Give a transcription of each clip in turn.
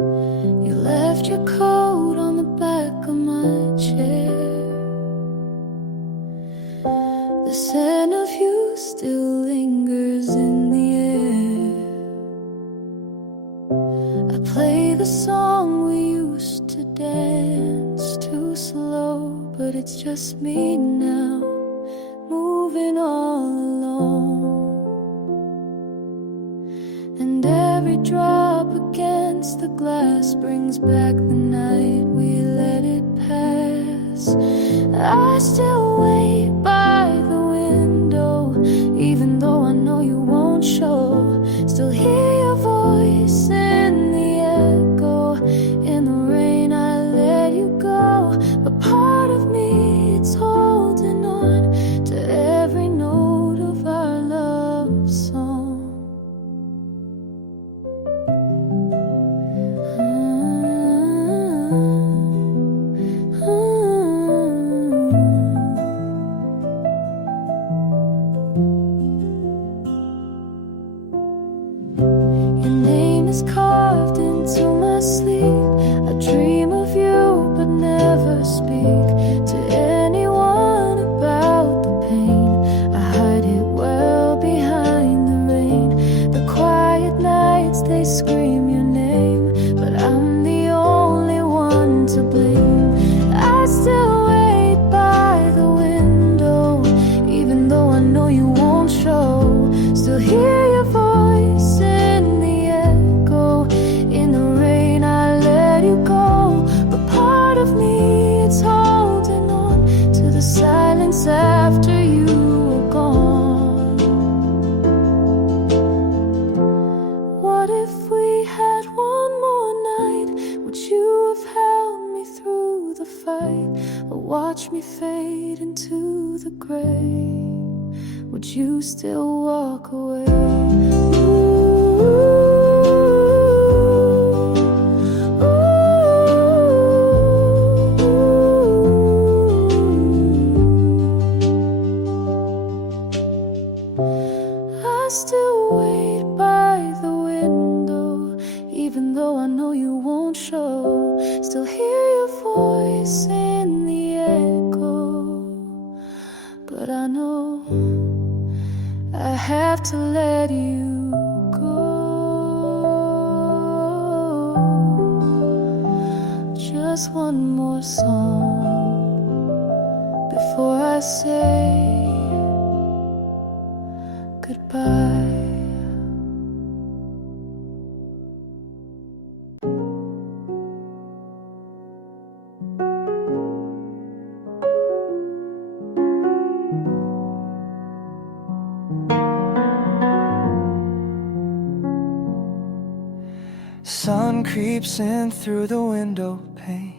You left your coat on the back of my chair. The scent of you still lingers in the air. I play the song we used to dance to slow, but it's just me now, moving all alone. And every drop against the glass brings back the night we let it pass. I still wait by the window, even though I know you won't show. Still hear your voice in the echo. In the rain I let you go, but part of me, it's holding on to every note of our love song. Your name is carved into my sleep. I dream of you but never speak to anyone about the pain. I hide it well behind the rain. The quiet nights, they scream your name, but I'm the only one to blame. I still wait by the window, even though I know you won't show. Still hear your voice in the echo. In the rain I let you go, but part of me, it's holding on to the silence after you were gone. What if we had one more night? Would you have held me through the fight, or watch me fade into the gray? Would you still walk away? I still wait by the window, even though I know you won't show. Still hear your voice in the echo, but I know I have to let you go. Just one more song before I say goodbye. Sun creeps in through the window pane.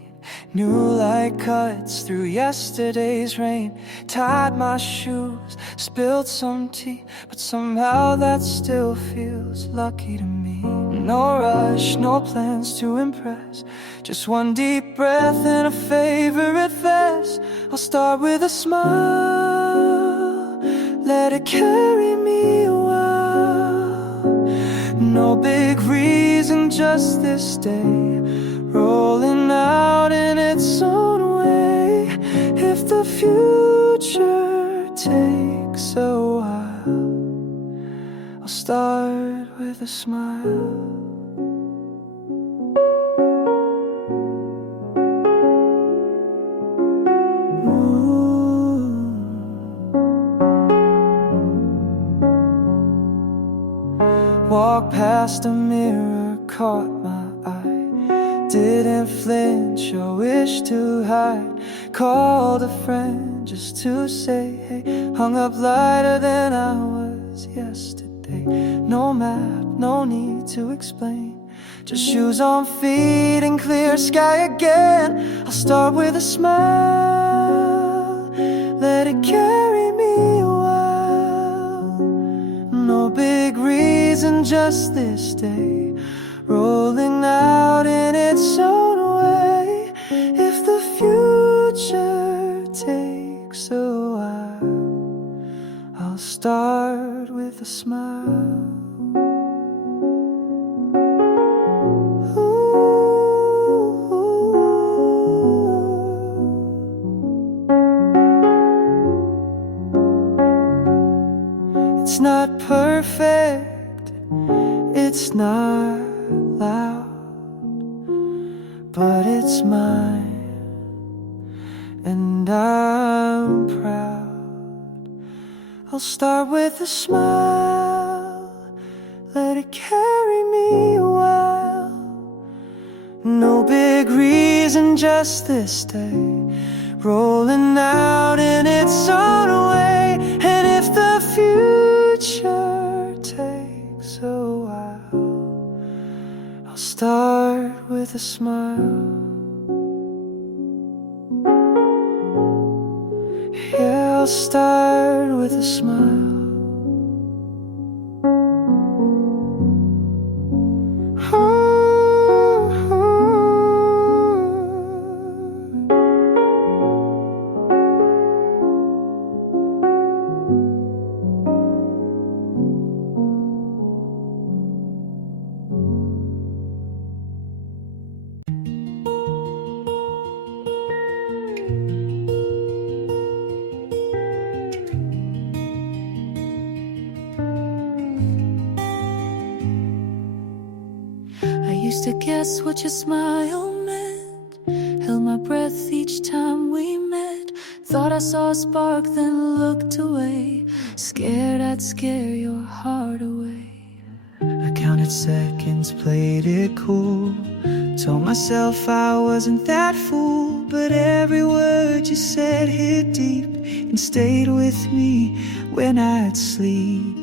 New light cuts through yesterday's rain. Tied my shoes, spilled some tea, but somehow that still feels lucky to me. No rush, no plans to impress, just one deep breath and a favorite verse. I'll start with a smile, let it carry me a while. No big reason, just this day, rolling out in its own way. If the future takes a while, I'll start with a smile. Walked past a mirror, caught my eye. Didn't flinch or wish to hide. Called a friend just to say hey. Hung up lighter than I was yesterday. No map, no need to explain. Just shoes on feet and clear sky again. I'll start with a smile, let it carry me a while. No big reason, just this day, rolling out in its own way. If the future takes a while, I'll start with a smile. Ooh. but it's mine, and I'm proud. I'll start with a smile, let it carry me a while. No big reason, just this day rolling out in its own way. And if the future takes a while, I'll start with a smile. Yeah, I'll start with a smile. I used to guess what your smile meant, held my breath each time we met. Thought I saw a spark, then looked away, scared I'd scare your heart away. I counted seconds, played it cool, told myself I wasn't that fool. But every word you said hit deep and stayed with me when I'd sleep.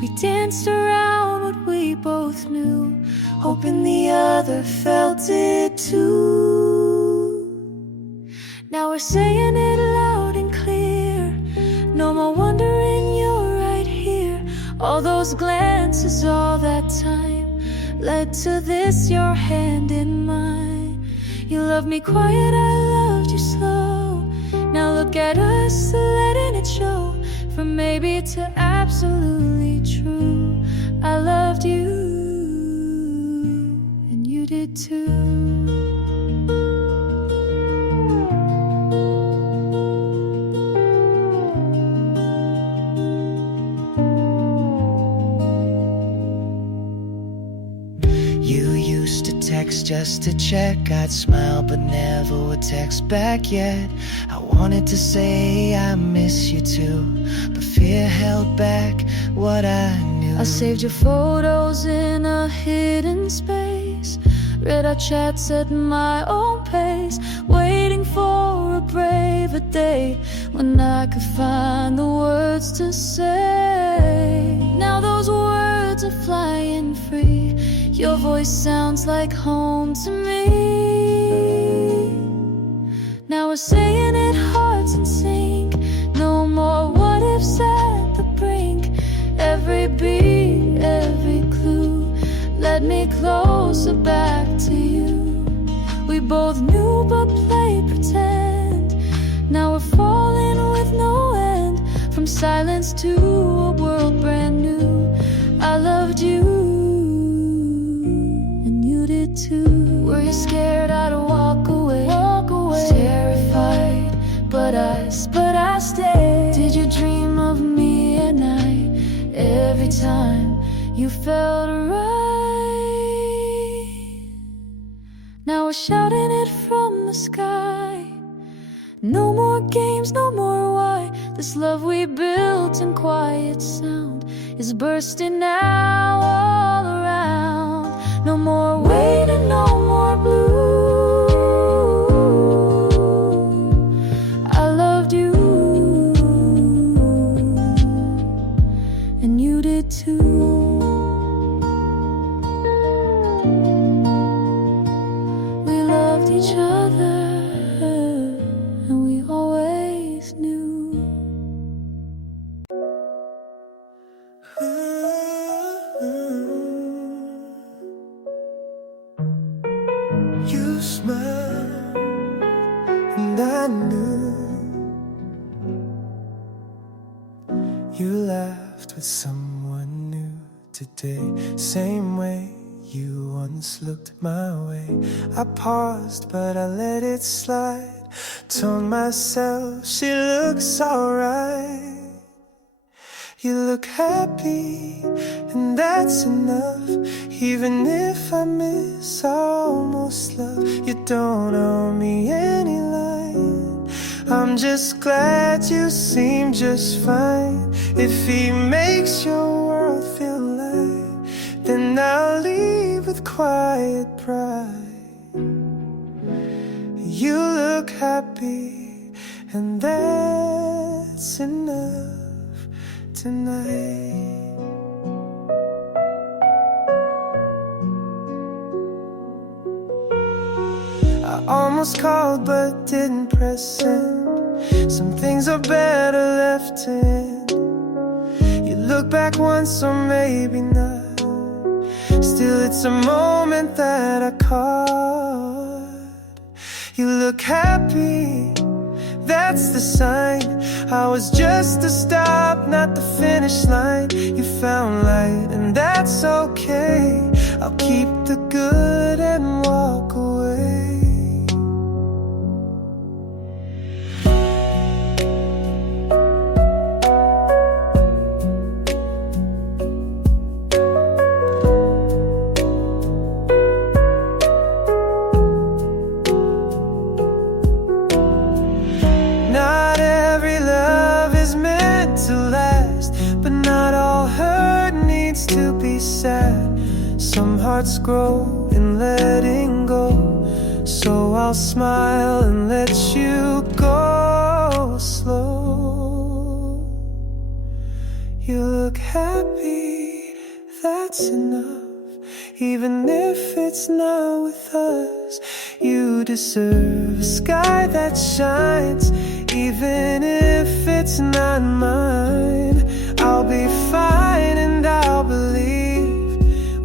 We danced around what we both knew, hoping the other felt it too. Now we're saying it loud and clear, no more wondering, you're right here. All those glances, all that time led to this, your hand in mine. You loved me quiet, I loved you slow. Now look at us, letting it show, from maybe to absolutely true. I loved you, and you did too. You used to text just to check, I'd smile but never would text back yet. I wanted to say I miss you too, but fear held back what I knew. I saved your photos in a hidden space, read our chats at my own pace, waiting for a braver day when I could find the words to say. Now those words are flying free, your voice sounds like home to me. Now we're saying it hearts in sync, no more what ifs at the brink. Every beat, every clue led me closer back to you. We both knew but played pretend. Now we're falling with no end, from silence to a world brand new. I loved you, and you did too. Were you scared I'd walk away? Was terrified, but I stayed. Did you dream of me at night, every time you felt right? Now we're shouting it from the sky, no more games, no more why. This love we built in quiet sound is bursting now all around. No more waiting, no more blue. I loved you, and you did too. We loved each other, and we always knew. You smiled, and I knew. You laughed with someone new today, same way you once looked my way. I paused, but I let it slide, told myself she looks alright. You look happy, and that's enough. Even if I miss almost love, you don't owe me any line. I'm just glad you seem just fine. If he makes your world feel light, then I'll leave with quiet pride. You look happy, and that's enough tonight. I almost called but didn't press send. Some things are better left to end. You look back once or maybe not. Still it's a moment that I caught. You look happy, that's the sign. I was just a stop, not the finish line. You found light, and that's okay. I'll keep the good and walk away. Not every love is meant to last, but not all hurt needs to be sad. Some hearts grow in letting go, so I'll smile and let you go slow. You look happy, that's enough. Even if it's not with us, you deserve a sky that shines. Even if it's not mine, I'll be fine and I'll believe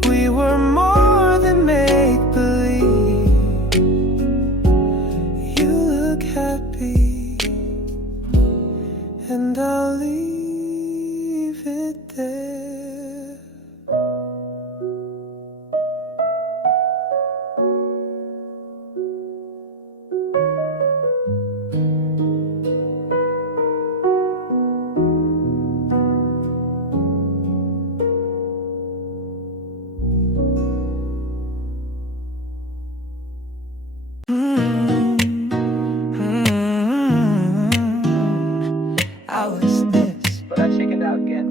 we were more than make-believe. You look happy, and I'll leave it there. How is this? But I chickened out again.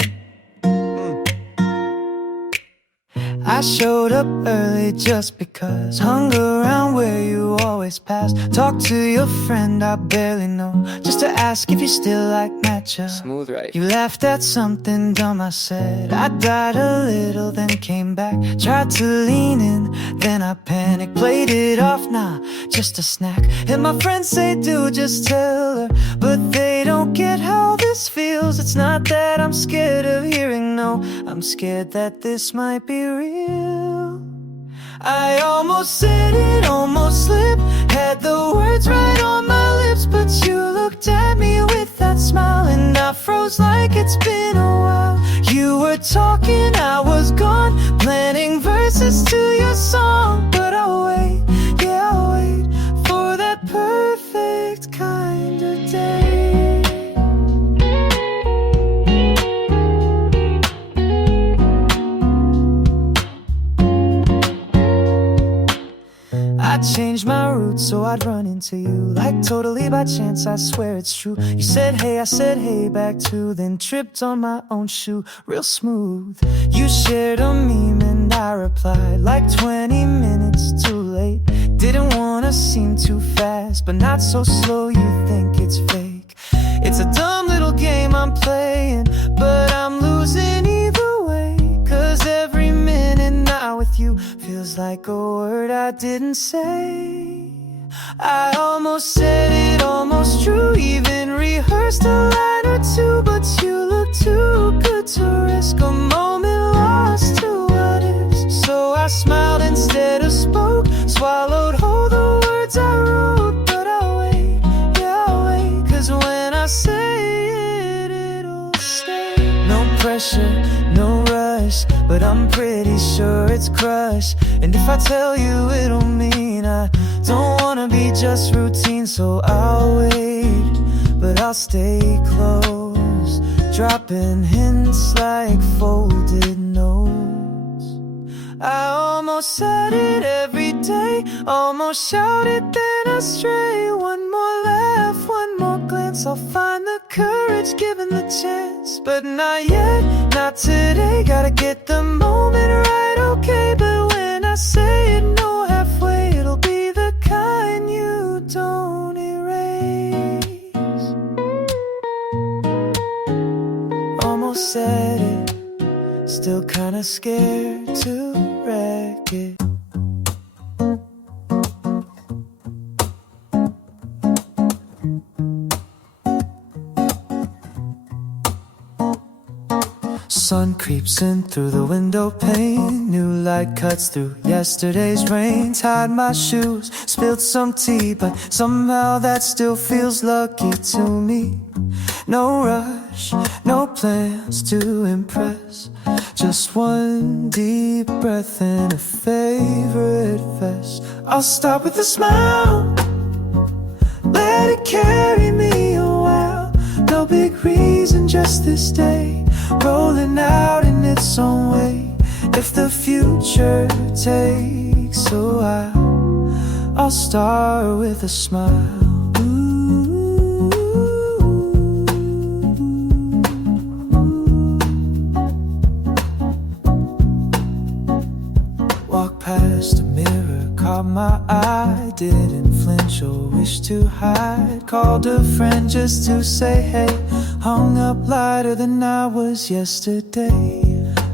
I showed up early just because. Hung around where you always pass. Talked to your friend I barely know, just to ask if you still like matcha. Smooth, right? You laughed at something dumb I said. I died a little, then came back. Tried to lean in, then I panicked. Played it off, nah, just a snack. And my friends say, dude, just tell her. But they don't get how this feels. It's not that I'm scared of hearing no, I'm scared that this might be real. I almost said it, almost slipped. Had the words right on my lips, but you looked at me with that smile, and I froze like it's been a while. You were talking, I was gone, planning verses to your song. But I'll wait, yeah, I'll wait for that perfect kind of day. I changed my route so I'd run into you, like totally by chance, I swear it's true. You said hey, I said hey back too, then tripped on my own shoe, real smooth. You shared a meme and I replied like 20 minutes too late. Didn't wanna seem too fast, but not so slow you think it's fake. It's a dumb little game I'm playing, but I'm losing either way. Cause every minute now with you feels like a word I didn't say. I almost said it, almost true, even rehearsed a line or two. But you look too good to risk a moment lost to what ifs. So I smiled instead of spoke, swallowed whole the words I wrote. But I'll wait, yeah, I'll wait, cause when I say it, it'll stay. No pressure, no rush, but I'm pretty sure it's crush. And if I tell you, it'll mean I don't wanna be just routine. So I'll wait, but I'll stay close, dropping hints like folded notes. I almost said it every day, almost shouted then I stray. One more laugh, one more glance, I'll find the courage given the chance. But not yet, not today, gotta get the moment right, okay. But when I say it, no halfway, it'll be the kind you don't erase. Almost said it, still kinda scared to wreck it. Sun creeps in through the window pane, new light cuts through yesterday's rain. Tied my shoes, spilled some tea, but somehow that still feels lucky to me. No rush, no plans to impress, just one deep breath in a favorite vest. I'll start with a smile, let it carry me a while. No big reason, just this day, rolling out in its own way. If the future takes a while, I'll start with a smile. Walk past a mirror, caught my eye, didn't flinch or wish to hide. Called a friend just to say hey, hung up lighter than I was yesterday.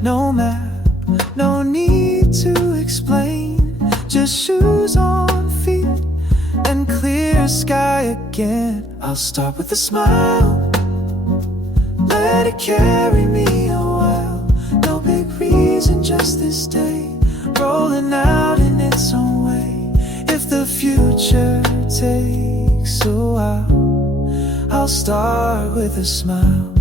No map, no need to explain, just shoes on feet and clear sky again. I'll start with a smile, let it carry me a while. No big reason, just this day, rolling out in its own way. If the future takes a while, I'll start with a smile.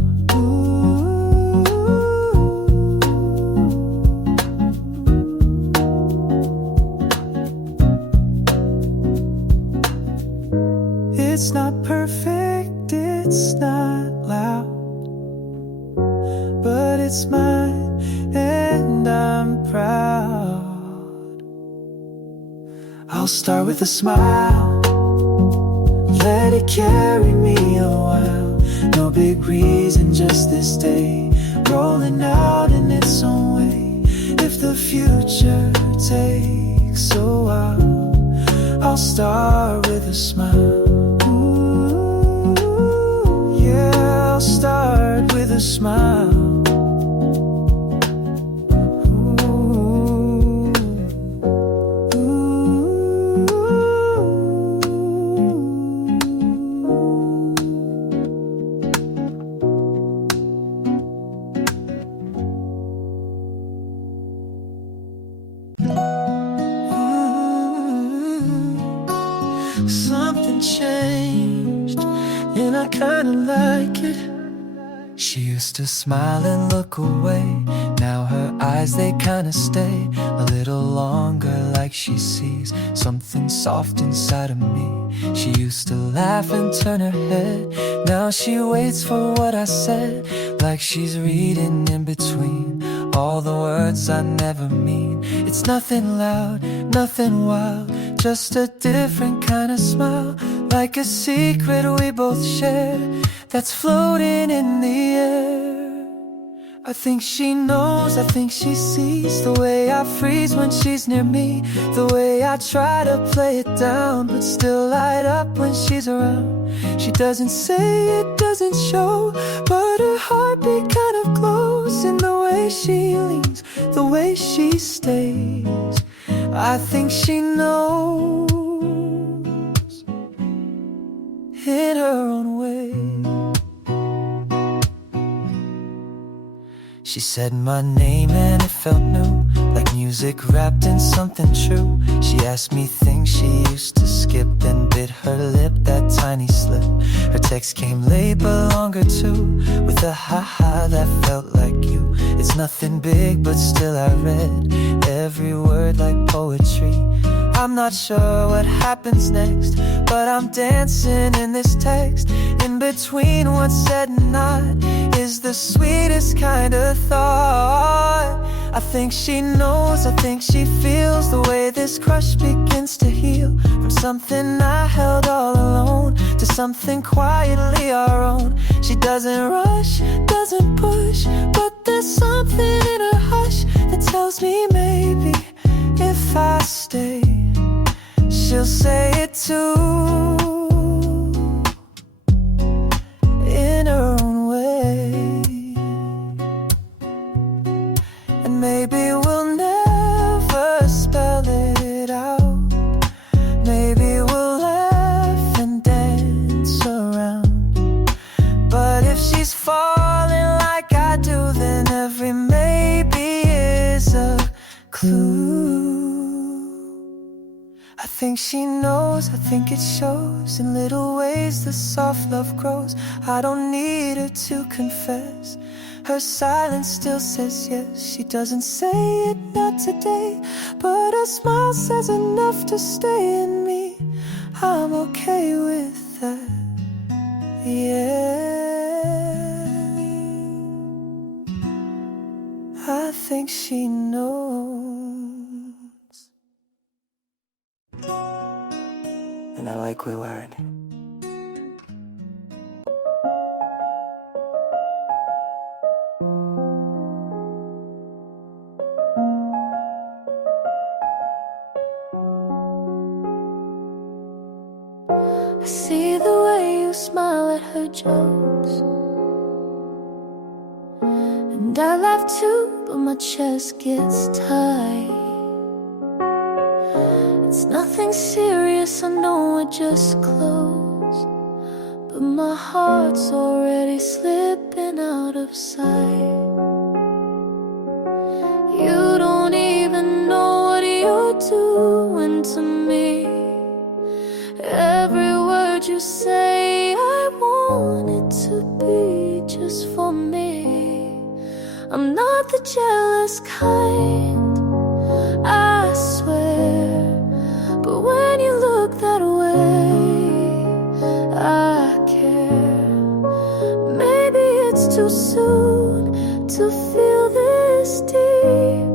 It's not perfect, it's not loud, but it's mine and I'm proud. I'll start with a smile, let it carry me a while. No big reason, just this day, rolling out in its own way. If the future takes a while, I'll start with a smile. Ooh, yeah, I'll start with a smile. Something changed, and I kinda like it. She used to smile and look away, now her eyes, they kinda stay a little longer, like she sees something soft inside of me. She used to laugh and turn her head, now she waits for what I said, like she's reading in between all the words I never mean. It's nothing loud, nothing wild, just a different kind of smile, like a secret we both share that's floating in the air. I think she knows, I think she sees the way I freeze when she's near me, the way I try to play it down but still light up when she's around. She doesn't say, it doesn't show, but her heartbeat kind of glows in the way she leans, the way she stays. I think she knows in her own way. She said my name and it felt new, like music wrapped in something true. She asked me things she used to skip, then bit her lip, that tiny slip. Her text came late but longer too, with a ha-ha that felt like you. It's nothing big but still I read every word like poetry. I'm not sure what happens next, but I'm dancing in this text. In between what's said and not is the sweetest kind of thought. I think she knows, I think she feels the way this crush begins to heal. From something I held all alone to something quietly our own. She doesn't rush, doesn't push, but there's something in her hush that tells me maybe if I stay, she'll say it too, in her own way. And maybe we'll never spell it out. Maybe we'll laugh and dance around. But if she's falling like I do, then every maybe is a clue. I think she knows, I think it shows. In little ways the soft love grows. I don't need her to confess. Her silence still says yes. She doesn't say it, not today, but her smile says enough to stay in me. I'm okay with that, yeah. I think she knows. And I like we learn. I see the way you smile at her jokes, and I laugh too, but my chest gets tight. It's nothing serious, I know we're just close, but my heart's already slipping out of sight. You don't even know what you're doing to me. Every word you say, I want it to be just for me. I'm not the jealous kind, I swear, but when you look that way, I care. Maybe it's too soon to feel this deep,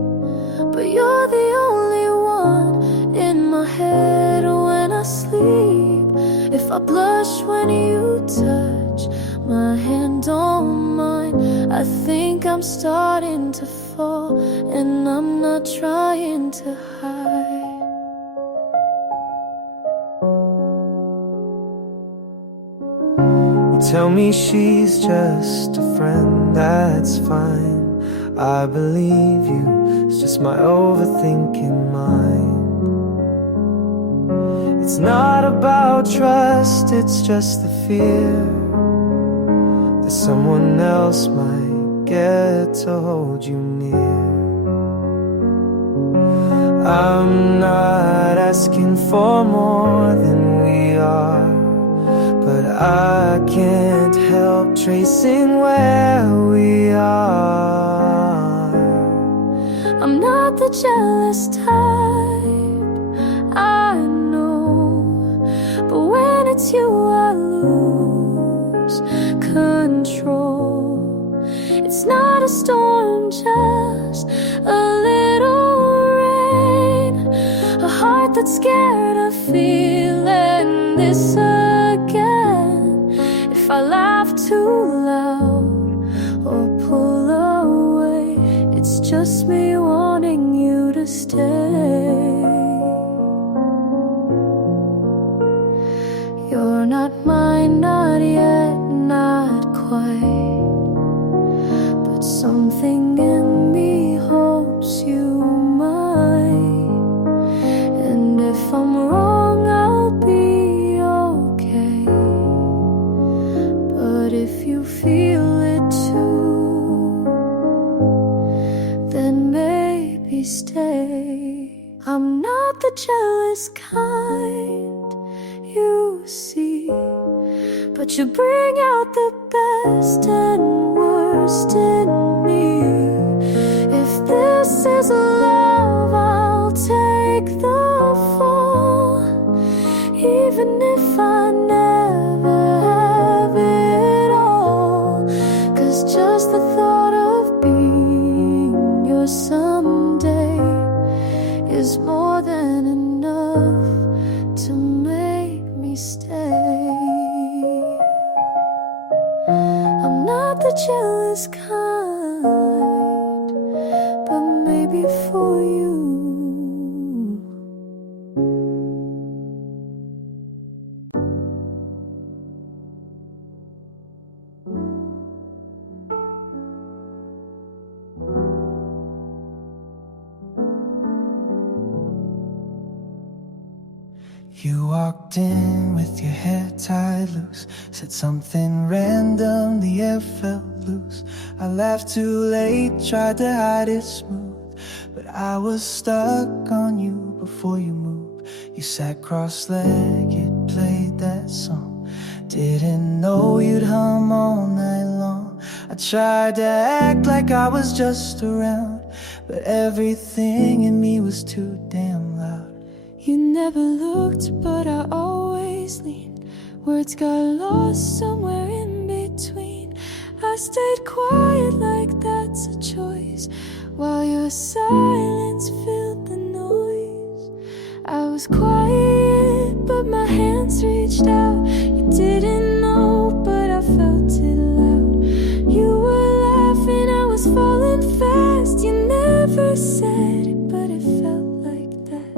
but you're the only one in my head when I sleep. If I blush when you touch my hand on mine, I think I'm starting to fall, and I'm not trying to hide. Tell me she's just a friend, that's fine. I believe you, it's just my overthinking mind. It's not about trust, it's just the fear that someone else might get to hold you near. I'm not asking for more than we are, but I can't help tracing where we are. I'm not the jealous type, I know, but when it's you I lose control. It's not a storm, just a little rain, a heart that's scared of feeling this again. If I laugh too loud or pull away, it's just me wanting you to stay. You're not mine, not yet, not quite, but something in me hopes you might. And if I'm wrong, I'll be okay, but if you feel it too, then maybe stay. I'm not the jealous kind, you see, but you bring out the best and worst in me. If this is love, I'll take the fall. if I never have it all. 'Cause just the thought of being yours someday is more than enough to make me stay. I'm not the jealous kind, but maybe for you. You walked in with your hair tied loose, said something random, the air felt loose. I laughed too late, tried to hide it smooth, but I was stuck on you before you moved. You sat cross-legged, played that song, didn't know you'd hum all night long. I tried to act like I was just around, but everything in me was too damn loud. You never looked, but I always leaned. Words got lost somewhere in between. I stayed quiet like that's a choice, while your silence filled the noise. I was quiet, but my hands reached out. You didn't know, but I felt it loud. You were laughing, I was falling fast. You never said it, but it felt like that.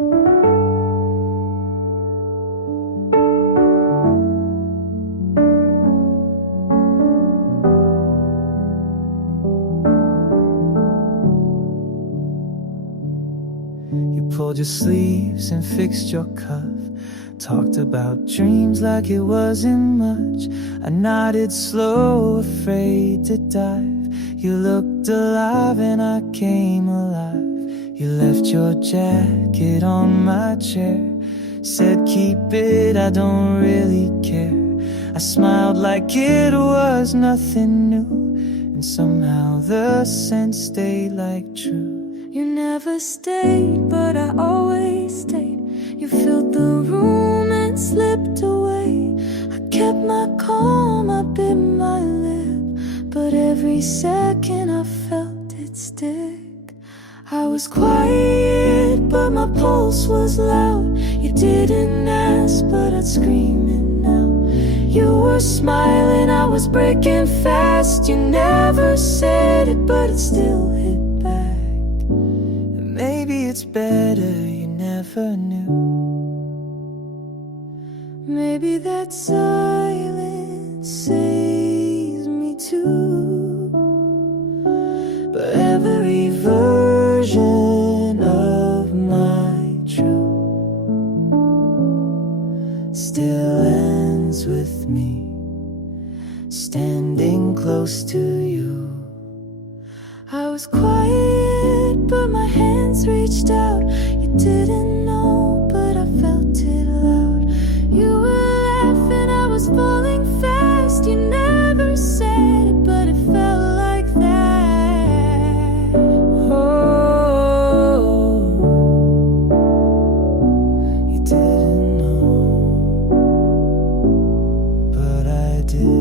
Pulled your sleeves and fixed your cuff, talked about dreams like it wasn't much. I nodded slow, afraid to dive. You looked alive and I came alive. You left your jacket on my chair, said keep it, I don't really care. I smiled like it was nothing new, and somehow the scent stayed like true. You never stayed, but I always stayed. You filled the room and slipped away. I kept my calm, I bit my lip, but every second I felt it stick. I was quiet, but my pulse was loud. You didn't ask, but I'd scream it now. You were smiling, I was breaking fast. You never said it, but it still hit back. Maybe it's better you never knew. Maybe that silence saves me too. But every version of my truth still ends with me standing close to you. I was quiet, but my hands reached out. You didn't know, but I felt it loud. You were laughing, I was falling fast. You never said it, but it felt like that. Oh, you didn't know, but I did.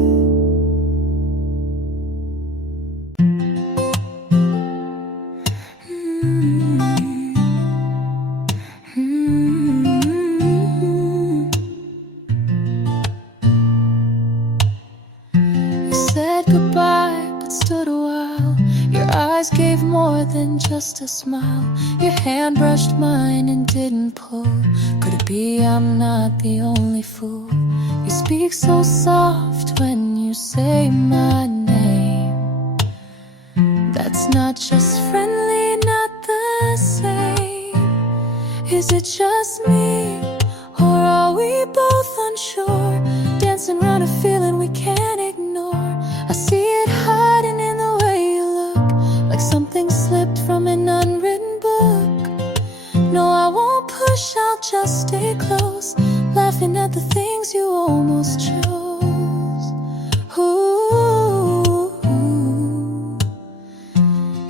Goodbye, but stood a while. Your eyes gave more than just a smile. Your hand brushed mine and didn't pull. Could it be I'm not the only fool? You speak so soft when you say my name. That's not just friendly, not the same. Is it just me, or are we both unsure? Dancing around a feeling we can't ignore. I see it hiding in the way you look, like something slipped from an unwritten book. No, I won't push, I'll just stay close, laughing at the things you almost chose. Ooh,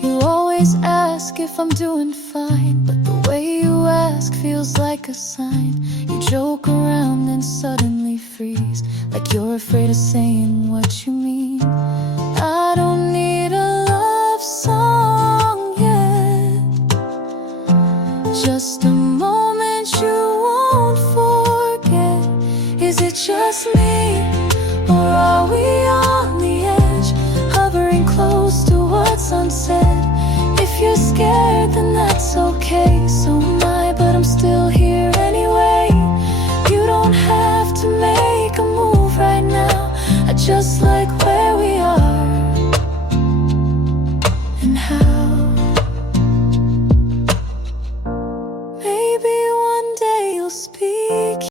you always ask if I'm doing fine, but the way you ask feels like a sign. You joke around and suddenly freeze, like you're afraid of saying what you mean. I don't need a love song yet, just a moment you won't forget. Is it just me, or are we